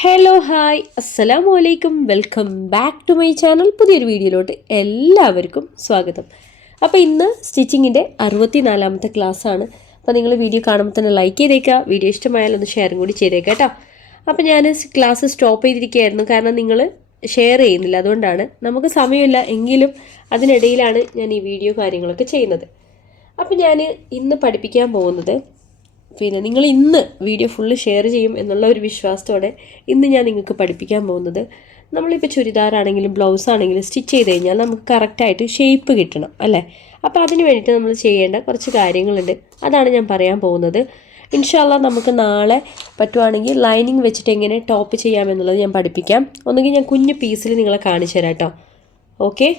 Hello hi അസ്സലാമു അലൈക്കും welcome back to my channel. പുതിയൊരു വീഡിയോയിലോട്ട് എല്ലാവർക്കും സ്വാഗതം. അപ്പോൾ ഇന്ന് സ്റ്റിച്ചിങ്ങിൻ്റെ 64ാമത്തെ ക്ലാസ്സാണ്. അപ്പോൾ നിങ്ങൾ വീഡിയോ കാണുമ്പോൾ തന്നെ ലൈക്ക് ചെയ്തേക്കുക, വീഡിയോ ഇഷ്ടമായാലും ഒന്ന് ഷെയറും കൂടി ചെയ്തേക്കാം കേട്ടോ. അപ്പോൾ ഞാൻ ക്ലാസ് സ്റ്റോപ്പ് ചെയ്തിരിക്കുകയായിരുന്നു, കാരണം നിങ്ങൾ ഷെയർ ചെയ്യുന്നില്ല, അതുകൊണ്ടാണ്. നമുക്ക് സമയമില്ല, എങ്കിലും അതിനിടയിലാണ് ഞാൻ ഈ വീഡിയോ കാര്യങ്ങളൊക്കെ ചെയ്യുന്നത്. അപ്പോൾ ഞാൻ ഇന്ന് പഠിപ്പിക്കാൻ പോകുന്നത്, പിന്നെ നിങ്ങൾ ഇന്ന് വീഡിയോ ഫുള്ള് ഷെയർ ചെയ്യും എന്നുള്ള ഒരു വിശ്വാസത്തോടെ ഇന്ന് ഞാൻ നിങ്ങൾക്ക് പഠിപ്പിക്കാൻ പോകുന്നത്, നമ്മളിപ്പോൾ ചുരിദാറാണെങ്കിലും ബ്ലൗസ് ആണെങ്കിലും സ്റ്റിച്ച് ചെയ്ത് കഴിഞ്ഞാൽ നമുക്ക് കറക്റ്റായിട്ട് ഷേപ്പ് കിട്ടണം അല്ലേ. അപ്പോൾ അതിന് വേണ്ടിയിട്ട് നമ്മൾ ചെയ്യേണ്ട കുറച്ച് കാര്യങ്ങളുണ്ട്, അതാണ് ഞാൻ പറയാൻ പോകുന്നത്. ഇൻഷാ അല്ലാഹ് നമുക്ക് നാളെ പറ്റുവാണെങ്കിൽ ലൈനിങ് വെച്ചിട്ട് എങ്ങനെ ടോപ്പ് ചെയ്യാമെന്നുള്ളത് ഞാൻ പഠിപ്പിക്കാം. ഒന്നുകിൽ ഞാൻ കുഞ്ഞു പീസിൽ നിങ്ങളെ കാണിച്ചു തരാം കേട്ടോ. ഓക്കെ.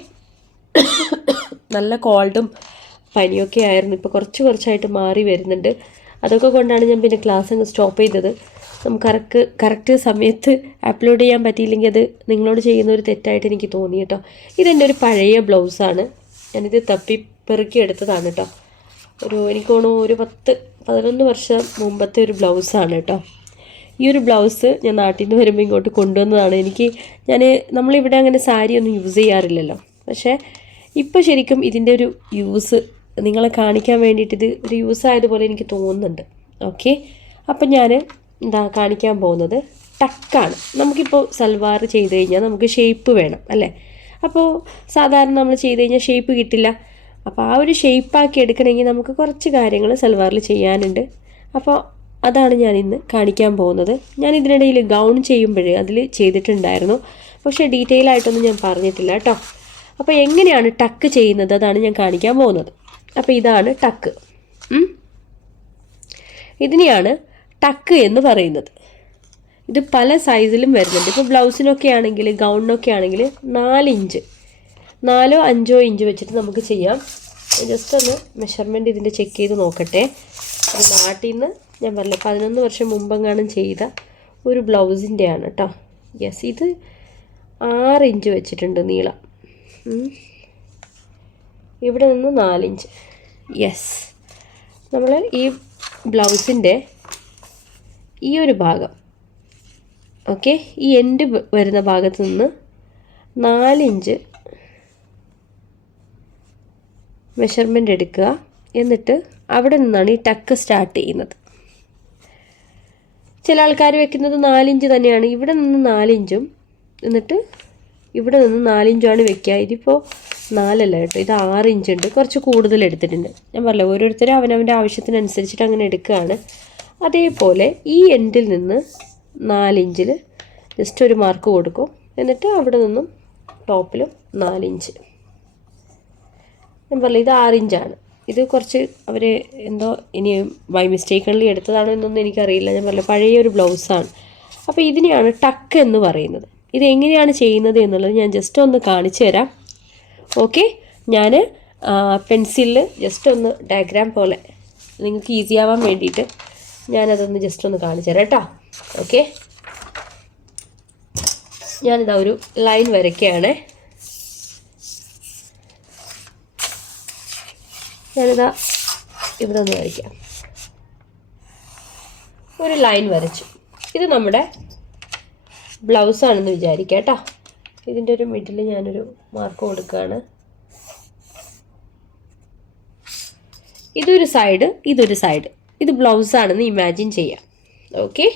നല്ല കോൾഡും പനിയൊക്കെ ആയിരുന്നു, ഇപ്പോൾ കുറച്ചായിട്ട് മാറി വരുന്നുണ്ട്. അതൊക്കെ കൊണ്ടാണ് ഞാൻ പിന്നെ ക്ലാസ് അങ്ങ് സ്റ്റോപ്പ് ചെയ്തത്. നമുക്ക് കറക്റ്റ് സമയത്ത് അപ്ലോഡ് ചെയ്യാൻ പറ്റിയില്ലെങ്കിൽ അത് നിങ്ങളോട് ചെയ്യുന്ന ഒരു തെറ്റായിട്ട് എനിക്ക് തോന്നി കേട്ടോ. ഇതെൻ്റെ ഒരു പഴയ ബ്ലൗസാണ്, ഞാനിത് പെറുക്കി എടുത്തതാണ് കേട്ടോ. എനിക്ക് തോന്നുന്നു ഒരു 10-11 വർഷം മുമ്പത്തെ ഒരു ബ്ലൗസാണ് കേട്ടോ. ഈ ഒരു ബ്ലൗസ് ഞാൻ നാട്ടിൽ നിന്ന് വരുമ്പോൾ ഇങ്ങോട്ട് കൊണ്ടുവന്നതാണ്. നമ്മളിവിടെ അങ്ങനെ സാരി ഒന്നും യൂസ് ചെയ്യാറില്ലല്ലോ, പക്ഷേ ഇപ്പോൾ ശരിക്കും ഇതിൻ്റെ ഒരു യൂസ് നിങ്ങളെ കാണിക്കാൻ വേണ്ടിയിട്ട് ഇത് ഒരു യൂസ് ആയതുപോലെ എനിക്ക് തോന്നുന്നുണ്ട്. ഓക്കെ. അപ്പം ഞാൻ കാണിക്കാൻ പോകുന്നത് ടക്കാണ്. നമുക്കിപ്പോൾ സൽവാർ ചെയ്ത് കഴിഞ്ഞാൽ നമുക്ക് ഷേപ്പ് വേണം അല്ലേ. അപ്പോൾ സാധാരണ നമ്മൾ ചെയ്ത് കഴിഞ്ഞാൽ ഷേപ്പ് കിട്ടില്ല. അപ്പോൾ ആ ഒരു ഷേപ്പാക്കി എടുക്കണമെങ്കിൽ നമുക്ക് കുറച്ച് കാര്യങ്ങൾ സൽവാറിൽ ചെയ്യാനുണ്ട്. അപ്പോൾ അതാണ് ഞാൻ ഇന്ന് കാണിക്കാൻ പോകുന്നത്. ഞാൻ ഇതിനിടയിൽ ഗൗൺ ചെയ്യുമ്പോഴേ അതിൽ ചെയ്തിട്ടുണ്ടായിരുന്നു, പക്ഷേ ഡീറ്റെയിൽ ആയിട്ടൊന്നും ഞാൻ പറഞ്ഞിട്ടില്ല കേട്ടോ. അപ്പോൾ എങ്ങനെയാണ് ടക്ക് ചെയ്യുന്നത് അതാണ് ഞാൻ കാണിക്കാൻ പോകുന്നത്. അപ്പോൾ ഇതാണ് ടക്ക്. ഇതിനെയാണ് ടക്ക് എന്ന് പറയുന്നത്. ഇത് പല സൈസിലും വരുന്നുണ്ട്. ഇപ്പോൾ ബ്ലൗസിനൊക്കെ ആണെങ്കിൽ ഗൗണിനൊക്കെ ആണെങ്കിൽ 4 ഇഞ്ച് 4-5 ഇഞ്ച് വെച്ചിട്ട് നമുക്ക് ചെയ്യാം. ജസ്റ്റ് ഒന്ന് മെഷർമെൻറ്റ് ഇതിൻ്റെ ചെക്ക് ചെയ്ത് നോക്കട്ടെ. അത് നാട്ടിൽ നിന്ന് ഞാൻ പറഞ്ഞില്ല 11 വർഷം മുമ്പെങ്ങാനും ചെയ്ത ഒരു ബ്ലൗസിൻ്റെയാണ് കേട്ടോ. യെസ്, ഇത് 6 ഇഞ്ച് വെച്ചിട്ടുണ്ട് നീളം. ഇവിടെ നിന്ന് 4 ഇഞ്ച്. യെസ്, നമ്മൾ ഈ ബ്ലൗസിൻ്റെ ഈ ഒരു ഭാഗം, ഓക്കെ, ഈ എൻഡ് വരുന്ന ഭാഗത്ത് നിന്ന് 4 ഇഞ്ച് മെഷർമെൻ്റ് എടുക്കുക. എന്നിട്ട് അവിടെ നിന്നാണ് ഈ ടക്ക് സ്റ്റാർട്ട് ചെയ്യുന്നത്. ചില ആൾക്കാർ വെക്കുന്നത് 4 ഇഞ്ച് തന്നെയാണ്. ഇവിടെ നിന്ന് 4 ഇഞ്ചും എന്നിട്ട് ഇവിടെ നിന്ന് 4 ഇഞ്ചാണ് വെക്കുക. ഇതിപ്പോൾ 4 അല്ല കേട്ടോ, ഇത് 6 ഇഞ്ച് ഉണ്ട്, കുറച്ച് കൂടുതൽ എടുത്തിട്ടുണ്ട്. ഞാൻ പറഞ്ഞില്ല, ഓരോരുത്തരും അവനവൻ്റെ ആവശ്യത്തിനനുസരിച്ചിട്ട് അങ്ങനെ എടുക്കുകയാണ്. അതേപോലെ ഈ എൻഡിൽ നിന്ന് 4 ഇഞ്ചിൽ ജസ്റ്റ് ഒരു മാർക്ക് കൊടുക്കും. എന്നിട്ട് അവിടെ നിന്നും ടോപ്പിലും 4 ഇഞ്ച്. ഞാൻ പറഞ്ഞില്ല, ഇത് 6 ഇഞ്ചാണ്. ഇത് കുറച്ച് അവർ എന്തോ ഇനി ബൈ മിസ്റ്റേക്കണലി എടുത്തതാണോ എന്നൊന്നും എനിക്കറിയില്ല. ഞാൻ പറഞ്ഞില്ല, പഴയ ഒരു ബ്ലൗസാണ്. അപ്പോൾ ഇതിനെയാണ് ടക്ക് എന്ന് പറയുന്നത്. ഇതെങ്ങനെയാണ് ചെയ്യുന്നത് എന്നുള്ളത് ഞാൻ ജസ്റ്റ് ഒന്ന് കാണിച്ചു തരാം. ഓക്കെ. ഞാൻ പെൻസിലിൽ ജസ്റ്റ് ഒന്ന് ഡയഗ്രാം പോലെ നിങ്ങൾക്ക് ഈസി ആവാൻ വേണ്ടിയിട്ട് ഞാനതൊന്ന് ജസ്റ്റ് ഒന്ന് കാണിച്ചു തരാം കേട്ടോ. ഓക്കെ. ഞാനിതാ ഒരു ലൈൻ വരയ്ക്കുകയാണ്. ഞാനിതാ ഇവിടെ ഒന്ന് വരയ്ക്കാം. ഒരു ലൈൻ വരച്ചു. ഇത് നമ്മുടെ ബ്ലൗസാണെന്ന് വിചാരിക്കാം കേട്ടോ. ഇതിൻ്റെ ഒരു മിഡിൽ ഞാനൊരു മാർക്ക് കൊടുക്കുകയാണ്. ഇതൊരു സൈഡ്, ഇതൊരു സൈഡ്. ഇത് ബ്ലൗസാണെന്ന് ഇമാജിൻ ചെയ്യാം. ഓക്കെ.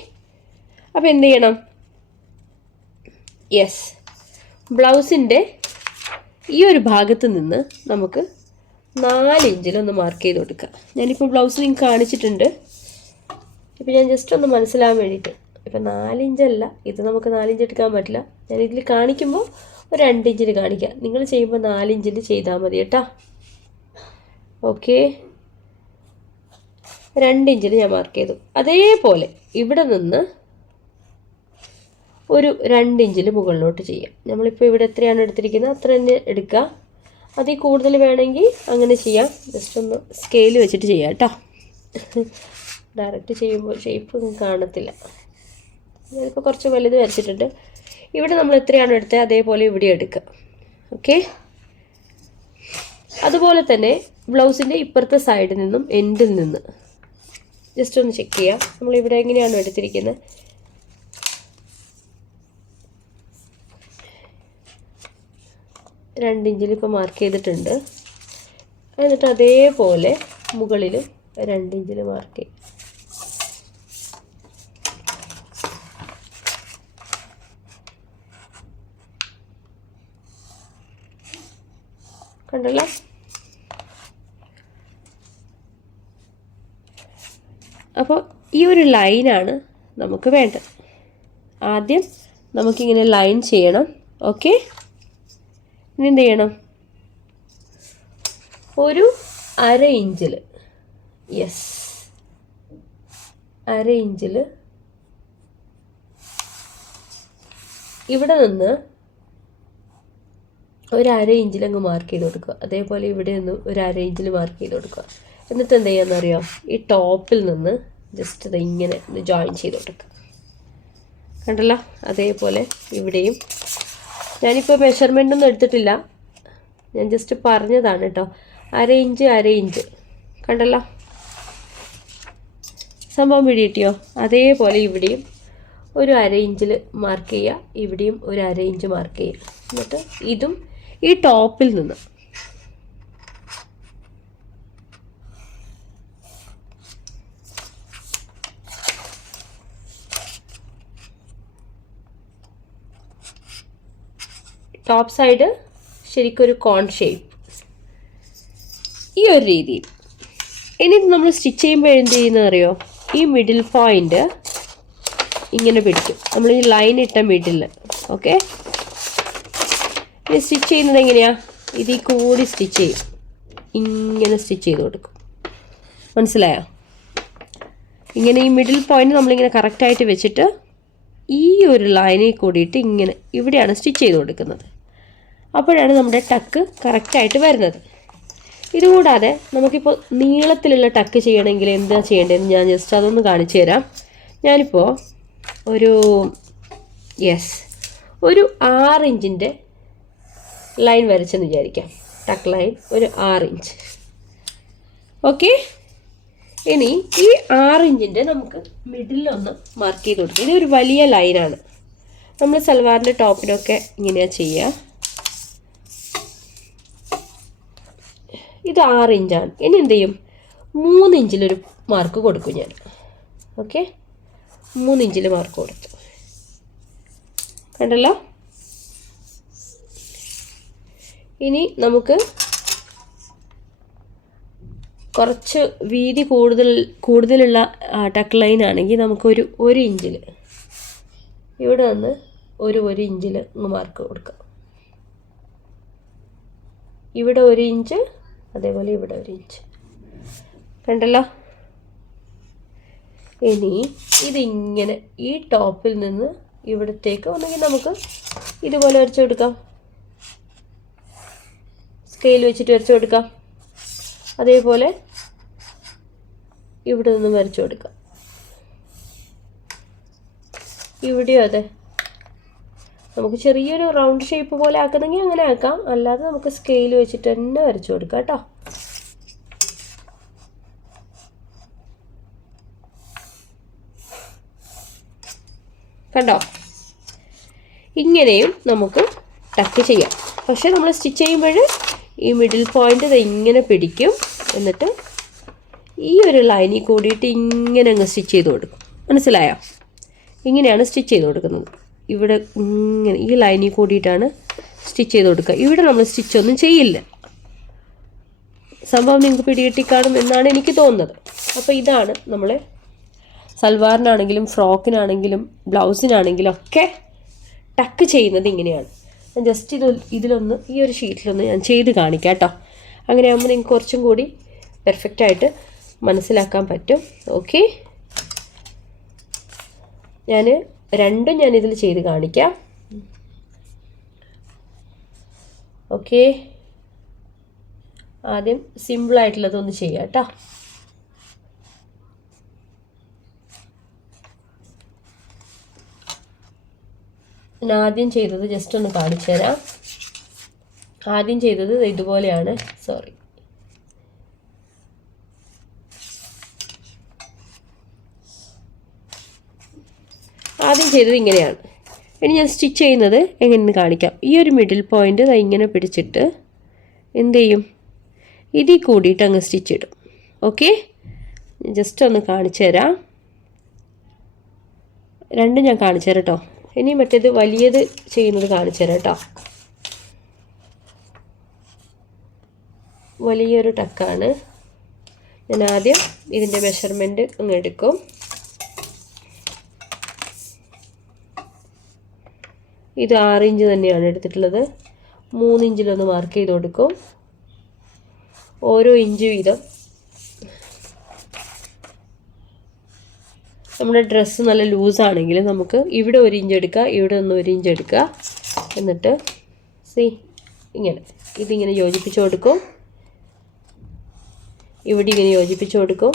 അപ്പോൾ എന്ത് ചെയ്യണം? യെസ്, ബ്ലൗസിൻ്റെ ഈ ഒരു ഭാഗത്ത് നിന്ന് നമുക്ക് 4 ഇഞ്ചിലൊന്ന് മാർക്ക് ചെയ്ത് കൊടുക്കുക. ഞാനിപ്പോൾ ബ്ലൗസ് നിങ്ങൾക്ക് കാണിച്ചിട്ടുണ്ട്. ഇപ്പോൾ ഞാൻ ജസ്റ്റ് ഒന്ന് മനസ്സിലാകാൻ വേണ്ടിയിട്ട്, ഇപ്പം 4 ഇഞ്ചല്ല, ഇത് നമുക്ക് 4 ഇഞ്ച് എടുക്കാൻ പറ്റില്ല. ഞാൻ ഇതിൽ കാണിക്കുമ്പോൾ ഒരു 2 ഇഞ്ചിൽ കാണിക്കാം. നിങ്ങൾ ചെയ്യുമ്പോൾ 4 ഇഞ്ചിൽ ചെയ്താൽ മതി കേട്ടോ. ഓക്കെ. 2 ഇഞ്ചിൽ ഞാൻ മാർക്ക് ചെയ്തു. അതേപോലെ ഇവിടെ നിന്ന് ഒരു 2 ഇഞ്ചിൽ മുകളിലോട്ട് ചെയ്യാം. നമ്മളിപ്പോൾ ഇവിടെ എത്രയാണ് എടുത്തിരിക്കുന്നത് അത്ര തന്നെ എടുക്കുക. അതിൽ കൂടുതൽ വേണമെങ്കിൽ അങ്ങനെ ചെയ്യാം. ജസ്റ്റ് ഒന്ന് സ്കെയിൽ വെച്ചിട്ട് ചെയ്യാം കേട്ടോ. ഡയറക്റ്റ് ചെയ്യുമ്പോൾ ഷേപ്പ് ഒന്നും കാണത്തില്ല. ഞാനിപ്പോൾ കുറച്ച് വലുത് വരച്ചിട്ടുണ്ട്. ഇവിടെ നമ്മൾ എത്രയാണോ എടുത്തത് അതേപോലെ ഇവിടെ എടുക്കുക. ഓക്കെ. അതുപോലെ തന്നെ ബ്ലൗസിൻ്റെ ഇപ്പുറത്തെ സൈഡിൽ നിന്നും എൻഡിൽ നിന്ന് ജസ്റ്റ് ഒന്ന് ചെക്ക് ചെയ്യാം. നമ്മളിവിടെ എങ്ങനെയാണോ എടുത്തിരിക്കുന്നത് 2 ഇഞ്ചിൽ ഇപ്പോൾ മാർക്ക് ചെയ്തിട്ടുണ്ട്. എന്നിട്ട് അതേപോലെ മുകളിൽ 2 ഇഞ്ചിൽ മാർക്ക് ചെയ്യും. കണ്ടല്ലോ? അപ്പോൾ ഈ ഒരു ലൈനാണ് നമുക്ക് വേണ്ടത്. ആദ്യം നമുക്കിങ്ങനെ ലൈൻ ചെയ്യണം. ഓക്കെ, ഇനി എന്ത് ചെയ്യണം? ഒരു 1/2 ഇഞ്ചിൽ, യെസ്, 1/2 ഇഞ്ചിൽ ഇവിടെ നിന്ന് ഒരു 1/2 ഇഞ്ചിൽ അങ്ങ് മാർക്ക് ചെയ്ത് കൊടുക്കുക. അതേപോലെ ഇവിടെ നിന്ന് ഒരു 1/2 ഇഞ്ചിൽ മാർക്ക് ചെയ്ത് കൊടുക്കുക. എന്നിട്ട് എന്ത് ചെയ്യാമെന്നറിയോ? ഈ ടോപ്പിൽ നിന്ന് ജസ്റ്റ് ഇത് ഇങ്ങനെ ഒന്ന് ജോയിൻ ചെയ്ത് കൊടുക്കുക. കണ്ടല്ലോ? അതേപോലെ ഇവിടെയും. ഞാനിപ്പോൾ മെഷർമെൻ്റ് ഒന്നും എടുത്തിട്ടില്ല, ഞാൻ ജസ്റ്റ് പറഞ്ഞതാണ് കേട്ടോ. 1/2 ഇഞ്ച് 1/2 ഇഞ്ച്. കണ്ടല്ലോ? സംഭവം പിടികിട്ടിയോ? അതേപോലെ ഇവിടെയും ഒരു 1/2 ഇഞ്ചിൽ മാർക്ക് ചെയ്യുക, ഇവിടെയും ഒരു 1/2 ഇഞ്ച് മാർക്ക് ചെയ്യുക. എന്നിട്ട് ഇതും ഈ ടോപ്പിൽ നിന്ന് ടോപ്പ് സൈഡ് ശരിക്കൊരു കോൺ ഷേപ്പ്, ഈ ഒരു രീതിയിൽ. ഇനി നമ്മൾ സ്റ്റിച്ച് ചെയ്യുമ്പോൾ എന്ത് ചെയ്യുന്നത് അറിയോ? ഈ മിഡിൽ പോയിൻ്റ് ഇങ്ങനെ പിടിക്കും, നമ്മൾ ഈ ലൈൻ ഇട്ട മിഡിൽ. ഓക്കെ, ഇനി സ്റ്റിച്ച് ചെയ്യുന്നത് എങ്ങനെയാണ്? ഇതിൽ കൂടി സ്റ്റിച്ച് ചെയ്യും, ഇങ്ങനെ സ്റ്റിച്ച് ചെയ്ത് കൊടുക്കും. മനസ്സിലായോ? ഇങ്ങനെ ഈ മിഡിൽ പോയിൻ്റ് നമ്മളിങ്ങനെ കറക്റ്റായിട്ട് വെച്ചിട്ട് ഈ ഒരു ലൈനിൽ കൂടിയിട്ട് ഇങ്ങനെ ഇവിടെയാണ് സ്റ്റിച്ച് ചെയ്ത് കൊടുക്കുന്നത്. അപ്പോഴാണ് നമ്മുടെ ടക്ക് കറക്റ്റായിട്ട് വരുന്നത്. ഇതുകൂടാതെ നമുക്കിപ്പോൾ നീളത്തിലുള്ള ടക്ക് ചെയ്യണമെങ്കിൽ എന്താ ചെയ്യേണ്ടതെന്ന് ഞാൻ ജസ്റ്റ് അതൊന്ന് കാണിച്ചു തരാം. ഞാനിപ്പോൾ ഒരു 6 ഇഞ്ചിൻ്റെ ലൈൻ വരച്ചെന്ന് വിചാരിക്കാം. ടക്ക് ലൈൻ ഒരു 6 ഇഞ്ച്. ഓക്കെ, ഇനി ഈ 6 ഇഞ്ചിൻ്റെ നമുക്ക് മിഡിലൊന്ന് മാർക്ക് ചെയ്ത് കൊടുക്കും. ഇതൊരു വലിയ ലൈനാണ്. നമ്മൾ സൽവാറിൻ്റെ ടോപ്പിനൊക്കെ ഇങ്ങനെയാണ് ചെയ്യുക. ഇത് 6 ഇഞ്ചാണ്. ഇനി എന്ത് ചെയ്യും? 3 ഇഞ്ചിലൊരു മാർക്ക് കൊടുക്കും ഞാൻ. ഓക്കെ, 3 ഇഞ്ചിൽ മാർക്ക് കൊടുത്തു. കണ്ടല്ലോ? ഇനി നമുക്ക് കുറച്ച് വീതി കൂടുതലുള്ള ടക്ക് ലൈൻ ആണെങ്കിൽ നമുക്കൊരു 1 ഇഞ്ചിൽ ഇവിടെ നിന്ന് ഒരു ഇഞ്ചിൽ മാർക്ക് കൊടുക്കാം. ഇവിടെ 1 ഇഞ്ച്, അതേപോലെ ഇവിടെ 1 ഇഞ്ച്. കണ്ടല്ലോ? ഇനി ഇതിങ്ങനെ ഈ ടോപ്പിൽ നിന്ന് ഇവിടത്തേക്ക് ഒന്നെങ്കിൽ നമുക്ക് ഇതുപോലെ വരച്ചു കൊടുക്കാം, സ്കെയിൽ വെച്ചിട്ട് വരച്ചു കൊടുക്കാം. അതേപോലെ ഇവിടെ നിന്ന് വരച്ചു കൊടുക്കാം. ഇവിടെയും അതെ, നമുക്ക് ചെറിയൊരു റൗണ്ട് ഷേപ്പ് പോലെ ആക്കുന്നെങ്കിൽ അങ്ങനെ ആക്കാം, അല്ലാതെ നമുക്ക് സ്കെയിൽ വെച്ചിട്ട് തന്നെ വരച്ചു കൊടുക്കാം കേട്ടോ. കണ്ടോ? ഇങ്ങനെയും നമുക്ക് ടക്ക് ചെയ്യാം. പക്ഷേ നമ്മൾ സ്റ്റിച്ച് ചെയ്യുമ്പോൾ ഈ മിഡിൽ പോയിൻ്റ് ഇത് ഇങ്ങനെ പിടിക്കും. എന്നിട്ട് ഈ ഒരു ലൈനിൽ കൂടിയിട്ട് ഇങ്ങനെ അങ്ങ് സ്റ്റിച്ച് ചെയ്ത് കൊടുക്കും. മനസ്സിലായോ? ഇങ്ങനെയാണ് സ്റ്റിച്ച് ചെയ്ത് കൊടുക്കുന്നത്. ഇവിടെ ഇങ്ങനെ ഈ ലൈനിൽ കൂടിയിട്ടാണ് സ്റ്റിച്ച് ചെയ്ത് കൊടുക്കുക. ഇവിടെ നമ്മൾ സ്റ്റിച്ചൊന്നും ചെയ്യില്ല. സംഭവം നിങ്ങൾക്ക് പിടികിട്ടിക്കാണും എന്നാണ് എനിക്ക് തോന്നുന്നത്. അപ്പോൾ ഇതാണ് നമ്മൾ സൽവാറിനാണെങ്കിലും ഫ്രോക്കിനാണെങ്കിലും ബ്ലൗസിനാണെങ്കിലും ഒക്കെ ടക്ക് ചെയ്യുന്നത് ഇങ്ങനെയാണ്. ഞാൻ ജസ്റ്റ് ഇതിലൊന്ന് ഈ ഒരു ഷീറ്റിലൊന്ന് ഞാൻ ചെയ്ത് കാണിക്കാം കേട്ടോ. അങ്ങനെ ആകുമ്പോൾ നിങ്ങൾക്ക് കുറച്ചും കൂടി പെർഫെക്റ്റായിട്ട് മനസ്സിലാക്കാൻ പറ്റും. ഓക്കെ, രണ്ടും ഞാനിതിൽ ചെയ്ത് കാണിക്കാം. ഓക്കെ, ആദ്യം സിമ്പിളായിട്ടുള്ളതൊന്ന് ചെയ്യാം കേട്ടോ. ഞാൻ ആദ്യം ചെയ്തത് ജസ്റ്റ് ഒന്ന് കാണിച്ചു തരാം. ആദ്യം ചെയ്തത് ഇതുപോലെയാണ്. സോറി, ആദ്യം ചെയ്തത് ഇങ്ങനെയാണ്. ഇനി ഞാൻ സ്റ്റിച്ച് ചെയ്യുന്നത് എങ്ങനെയെന്ന് കാണിക്കാം. ഈ ഒരു മിഡിൽ പോയിൻ്റ് ഇങ്ങനെ പിടിച്ചിട്ട് എന്ത് ചെയ്യും, ഇതിൽ കൂടിയിട്ട് അങ്ങ് സ്റ്റിച്ച് ഇടും. ഓക്കെ, ജസ്റ്റ് ഒന്ന് കാണിച്ചു തരാം. രണ്ടും ഞാൻ കാണിച്ചു തരാം കേട്ടോ. ഇനി മറ്റേത് വലിയത് ചെയ്യുന്നത് കാണിച്ചു തരാം കേട്ടോ. വലിയൊരു ടക്കാണ്. ഞാൻ ആദ്യം ഇതിൻ്റെ മെഷർമെൻറ്റ് അങ്ങ് എടുക്കും. ഇത് 6 ഇഞ്ച് തന്നെയാണ് എടുത്തിട്ടുള്ളത്. 3 ഇഞ്ചിലൊന്ന് മാർക്ക് ചെയ്ത് കൊടുക്കും. ഓരോ ഇഞ്ച് വീതം. നമ്മുടെ ഡ്രസ്സ് നല്ല ലൂസാണെങ്കിൽ നമുക്ക് ഇവിടെ 1 ഇഞ്ച് എടുക്കുക, ഇവിടെ ഒന്ന് 1 ഇഞ്ച് എടുക്കുക. എന്നിട്ട് ഇതിങ്ങനെ യോജിപ്പിച്ച് കൊടുക്കും. ഇവിടെ ഇങ്ങനെ യോജിപ്പിച്ച് കൊടുക്കും.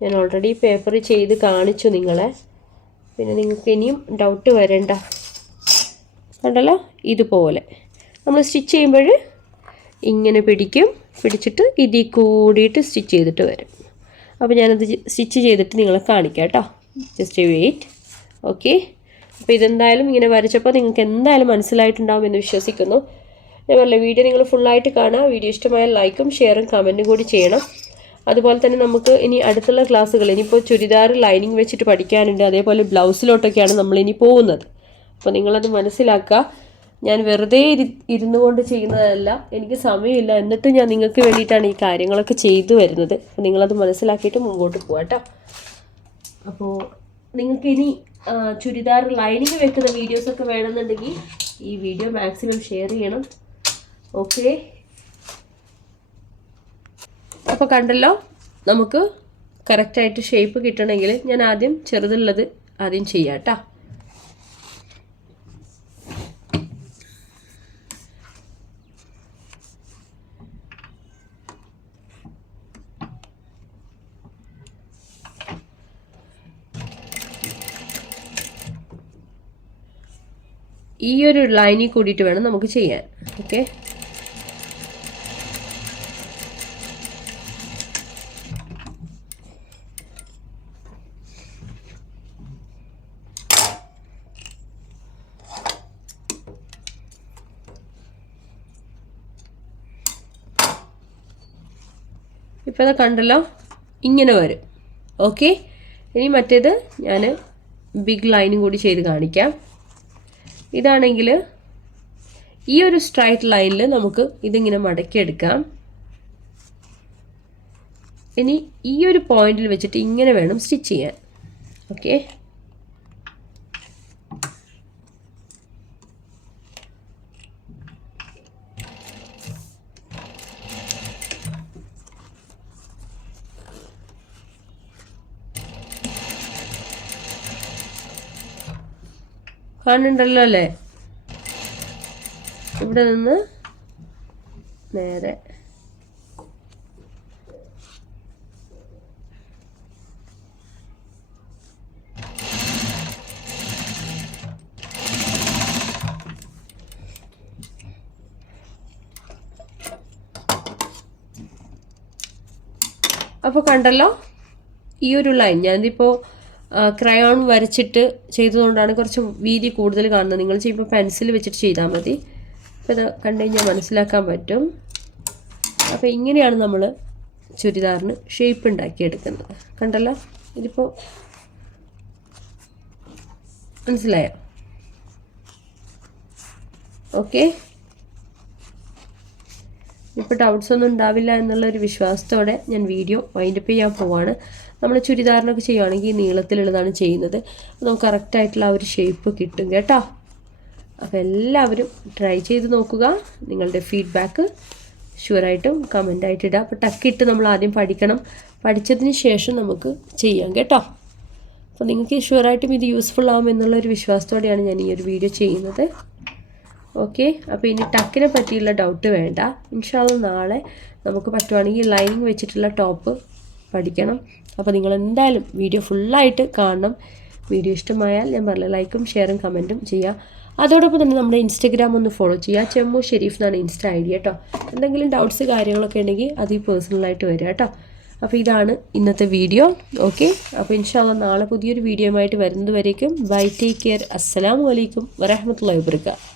ഞാൻ ഓൾറെഡി പേപ്പർ ചെയ്ത് കാണിച്ചു നിങ്ങളെ. പിന്നെ നിങ്ങൾക്ക് ഇനിയും ഡൗട്ട് വരണ്ട. കണ്ടല്ലോ, ഇതുപോലെ നമ്മൾ സ്റ്റിച്ച് ചെയ്യുമ്പോൾ ഇങ്ങനെ പിടിച്ചിട്ട് ഇതിൽ കൂടിയിട്ട് സ്റ്റിച്ച് ചെയ്തിട്ട് വരും. അപ്പോൾ ഞാനത് സ്റ്റിച്ച് ചെയ്തിട്ട് നിങ്ങളെ കാണിക്കാം കേട്ടോ. Just wait. ഓക്കെ, അപ്പോൾ ഇതെന്തായാലും ഇങ്ങനെ വരച്ചപ്പോൾ നിങ്ങൾക്ക് എന്തായാലും മനസ്സിലായിട്ടുണ്ടാകുമെന്ന് വിശ്വസിക്കുന്നു. ഞാൻ പറഞ്ഞ വീഡിയോ നിങ്ങൾ ഫുള്ളായിട്ട് കാണുക. വീഡിയോ ഇഷ്ടമായാൽ ലൈക്കും ഷെയറും കമൻറ്റും കൂടി ചെയ്യണം. അതുപോലെ തന്നെ നമുക്ക് ഇനി അടുത്തുള്ള ക്ലാസ്സുകൾ ഇനിയിപ്പോൾ ചുരിദാർ ലൈനിങ് വെച്ചിട്ട് പഠിക്കാനുണ്ട്. അതേപോലെ ബ്ലൗസിലോട്ടൊക്കെയാണ് നമ്മളിനി പോകുന്നത്. അപ്പോൾ നിങ്ങളത് മനസ്സിലാക്കുക. ഞാൻ വെറുതെ ഇരുന്നു കൊണ്ട് ചെയ്യുന്നതല്ല, എനിക്ക് സമയമില്ല. എന്നിട്ടും ഞാൻ നിങ്ങൾക്ക് വേണ്ടിയിട്ടാണ് ഈ കാര്യങ്ങളൊക്കെ ചെയ്തു വരുന്നത്. അപ്പോൾ നിങ്ങളത് മനസ്സിലാക്കിയിട്ട് മുമ്പോട്ട് പോകാം കേട്ടോ. അപ്പോൾ നിങ്ങൾക്ക് ഇനി ചുരിദാർ ലൈനിങ് വെക്കുന്ന വീഡിയോസൊക്കെ വേണമെന്നുണ്ടെങ്കിൽ ഈ വീഡിയോ മാക്സിമം ഷെയർ ചെയ്യണം. ഓക്കെ, അപ്പോൾ കണ്ടല്ലോ, നമുക്ക് കറക്റ്റായിട്ട് ഷേപ്പ് കിട്ടണമെങ്കിൽ ഞാൻ ആദ്യം ചെറുതുള്ളത് ആദ്യം ചെയ്യാം കേട്ടോ. ഈ ഒരു ലൈനിൽ കൂടിയിട്ട് വേണം നമുക്ക് ചെയ്യാൻ. ഓക്കെ, ഇപ്പോൾ അത് കണ്ടല്ലോ, ഇങ്ങനെ വരും. ഓക്കെ, ഇനി മറ്റേത് ഞാൻ ബിഗ് ലൈനും കൂടി ചെയ്ത് കാണിക്കാം. ഇതാണെങ്കിൽ ഈ ഒരു സ്ട്രൈറ്റ് ലൈനിൽ നമുക്ക് ഇതിങ്ങനെ മടക്കിയെടുക്കാം. ഇനി ഈ ഒരു പോയിന്റിൽ വെച്ചിട്ട് ഇങ്ങനെ വേണം സ്റ്റിച്ച് ചെയ്യാൻ. ഓക്കെ, കാണുന്നുണ്ടല്ലോ അല്ലേ? ഇവിടെ നിന്ന് നേരെ അപ്പോൾ കണ്ടല്ലോ, ഈ ഒരു ലൈൻ ഞാനിപ്പോൾ ക്രയോൺ വരച്ചിട്ട് ചെയ്തതുകൊണ്ടാണ് കുറച്ച് വീതി കൂടുതൽ കാണുന്നത്. നിങ്ങൾ ചെയ്യുമ്പോൾ പെൻസിൽ വെച്ചിട്ട് ചെയ്താൽ മതി. അപ്പോൾ ഇത് കണ്ടു കഴിഞ്ഞാൽ മനസ്സിലാക്കാൻ പറ്റും. അപ്പോൾ ഇങ്ങനെയാണ് നമ്മൾ ചുരിദാറിന് ഷേപ്പ് ഉണ്ടാക്കിയെടുക്കുന്നത്. കണ്ടല്ലോ, ഇതിപ്പോൾ മനസ്സിലായോ? ഓക്കെ, ഇപ്പോൾ ഡൗട്ട്സ് ഒന്നും ഉണ്ടാവില്ല എന്നുള്ളൊരു വിശ്വാസത്തോടെ ഞാൻ വീഡിയോ വൈൻഡപ്പ് ചെയ്യാൻ പോവാണ്. നമ്മൾ ചുരിദാറിനൊക്കെ ചെയ്യുകയാണെങ്കിൽ നീളത്തിലുള്ളതാണ് ചെയ്യുന്നത്. നമുക്ക് കറക്റ്റായിട്ടുള്ള ആ ഒരു ഷേപ്പ് കിട്ടും കേട്ടോ. അപ്പോൾ എല്ലാവരും ട്രൈ ചെയ്ത് നോക്കുക. നിങ്ങളുടെ ഫീഡ്ബാക്ക് ഷുവറായിട്ടും കമൻ്റായിട്ട് ഇടുക. അപ്പോൾ ടക്കിട്ട് നമ്മൾ ആദ്യം പഠിക്കണം. പഠിച്ചതിന് ശേഷം നമുക്ക് ചെയ്യാം കേട്ടോ. അപ്പോൾ നിങ്ങൾക്ക് ഷുവറായിട്ടും ഇത് യൂസ്ഫുൾ ആവും എന്നുള്ളൊരു വിശ്വാസത്തോടെയാണ് ഞാൻ ഈ ഒരു വീഡിയോ ചെയ്യുന്നത്. ഓക്കെ, അപ്പോൾ ഇനി ടക്കിനെ പറ്റിയുള്ള ഡൗട്ട് വേണ്ട. ഇൻഷാല്ലാ നാളെ നമുക്ക് പറ്റുവാണെങ്കിൽ ലൈനിങ് വെച്ചിട്ടുള്ള ടോപ്പ് പഠിക്കണം. അപ്പോൾ നിങ്ങൾ എന്തായാലും വീഡിയോ ഫുള്ളായിട്ട് കാണണം. വീഡിയോ ഇഷ്ടമായാൽ ഞാൻ പറഞ്ഞ ലൈക്കും ഷെയറും കമൻറ്റും ചെയ്യുക. അതോടൊപ്പം തന്നെ നമ്മുടെ ഇൻസ്റ്റഗ്രാം ഒന്ന് ഫോളോ ചെയ്യുക. ചെമ്മു ഷെരീഫ് എന്നാണ് ഇൻസ്റ്റ ID കേട്ടോ. എന്തെങ്കിലും ഡൗട്ട്സ് കാര്യങ്ങളൊക്കെ ഉണ്ടെങ്കിൽ അത് പേഴ്സണലായിട്ട് വരിക കേട്ടോ. അപ്പോൾ ഇതാണ് ഇന്നത്തെ വീഡിയോ. ഓക്കെ, അപ്പോൾ ഇൻഷാ അല്ലാഹ് നാളെ പുതിയൊരു വീഡിയോ ആയിട്ട് വരുന്നത് വരേക്കും ബൈ, ടേക്ക് കെയർ. അസ്സലാമു അലൈക്കും വറഹ്മത്തുള്ളാഹി വബറകാതുഹു.